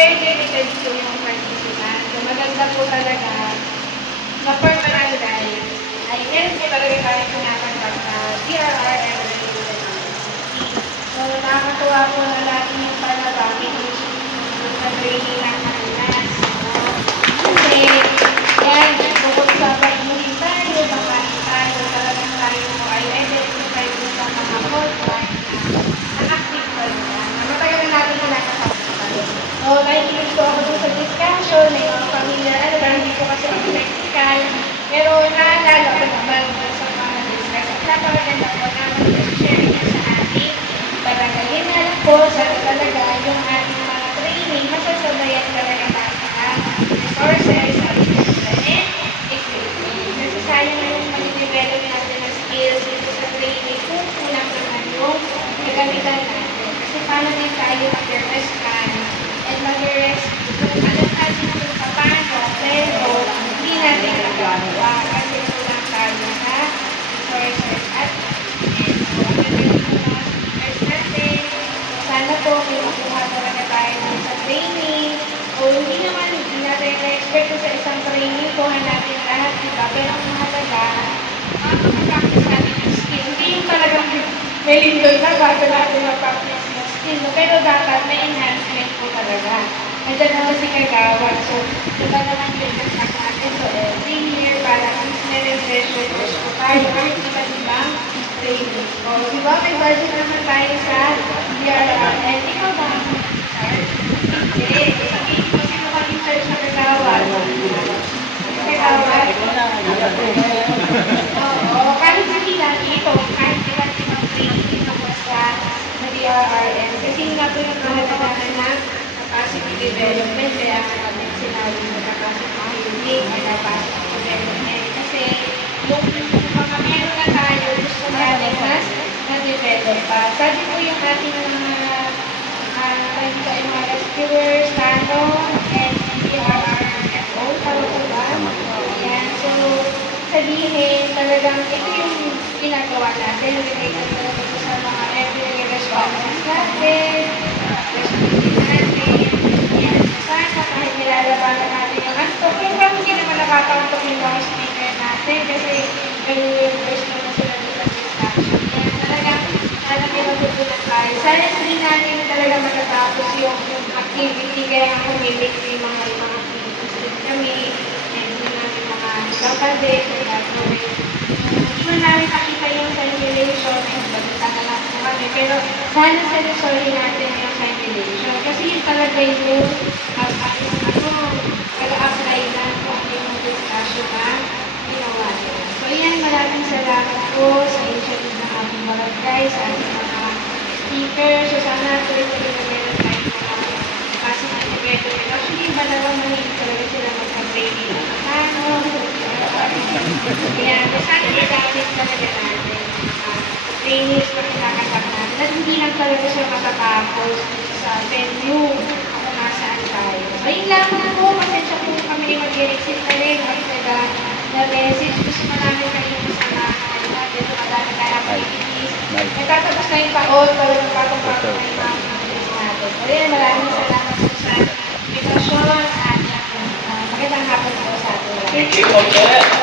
very limited po yung participant. So, maganda po talaga na personal guide. Ay, meron po talaga tayo tinatanggap na DRRM related activity. So, nakakatuwa po na lagi yung palabangin sa training ng Kanilas. Kasi, yan, bukod sa pag-uling tayo, bakain tayo, talagang tayo po ay identify po sa mga hotline na active pa rin. Matagal na natin na nakakasama tayo. So, nakikinig po ako dun sa discussion, may mga familiar, hindi po kasi ako technical, pero naalala ko naman sa mga discuss. At napakaganda po na mag-share niya sa ating barangay. Yun nga lang po, sa talaga yung ating mga training, masasabayan talaga natin ang resources, at and equipment. Kasi sayang na yung mag-develop natin ng skills dito sa training kung kulang naman yung nagamitan natin. Kasi paano din tayo mag-rescan and mag-rescue kung alam natin kung paano, pero hindi natin nagagawa kasi kulang tayo sa resources at sana po may makuha talaga tayo sa training o hindi naman natin na-expect sa isang training po natin lahat, diba? Pero ang mahalaga, mag-practice natin yung skill. Hindi yung talagang may lindol na bago natin mag-practice yung skill. Pero dapat may enhancement po talaga. Nandiyan naman si Kagawad. So, diba naman yung nagsak natin. So, every year, para kung sinire-refresh po tayo, kahit iba't ibang training. O, diba? May budget naman tayo sa DRRM. Ikaw ba? Hindi. Sino mag-in-charge sa Kagawad? Kagawad? Oo. Kahit hindi lang ito, kahit iba't ibang training ito po sa DRRM. Kasi nga po yung kahalagaan na capacity development, kaya natin sinabi na capacity building, capacity development. Kasi yung mga meron na tayo, gusto natin mas na-develop pa. Sabi po yung ating mga rescuers, TANO, and DRRFO, tawag ko ba? Ayan. So, sabihin, talagang ito yung ginagawa natin, related talaga sa mga everyday responses natin, responses natin. Ayan. Sana kahit nilalabanan natin yung antok, yung parang hindi naman nakakantok yung mga speaker natin kasi ganun yung gusto na sila sa distraction. Ayan. Talagang, sana may matutunan tayo. Sana hindi natin talaga matatapos yung activity, kaya ako may weekly mga activities din kami, and hindi namin mga kapatid, kaya hindi mo namin nakita yung simulation, nagbalita na lang po kami, pero sana seryosohin natin yung simulation, kasi yun talaga yung pag-apply na kung yung discussion na ginawa nila. So yan, maraming salamat po sa initiative ng ating barangay, sa ating mga speakers, so sana tuloy-tuloy na meron tayo mga kasi mag-development. Actually, yung balawang mahilig talaga sila magpa-training ng ano, kaya sana magamit talaga natin trainings na kinakasap natin. At hindi lang talaga siya matatapos sa venue kung nasaan tayo. Ayun lamang po, pasensya po kami mag-exit na rin na message. Gusto mo namin kayo masamahan. Dito madami tayo activities. Nagtatapos na yung taon, wala nang patong-patong na yung mga activities natin. So yan, maraming salamat po sa invitation at magandang hapon po sa atin. Thank you.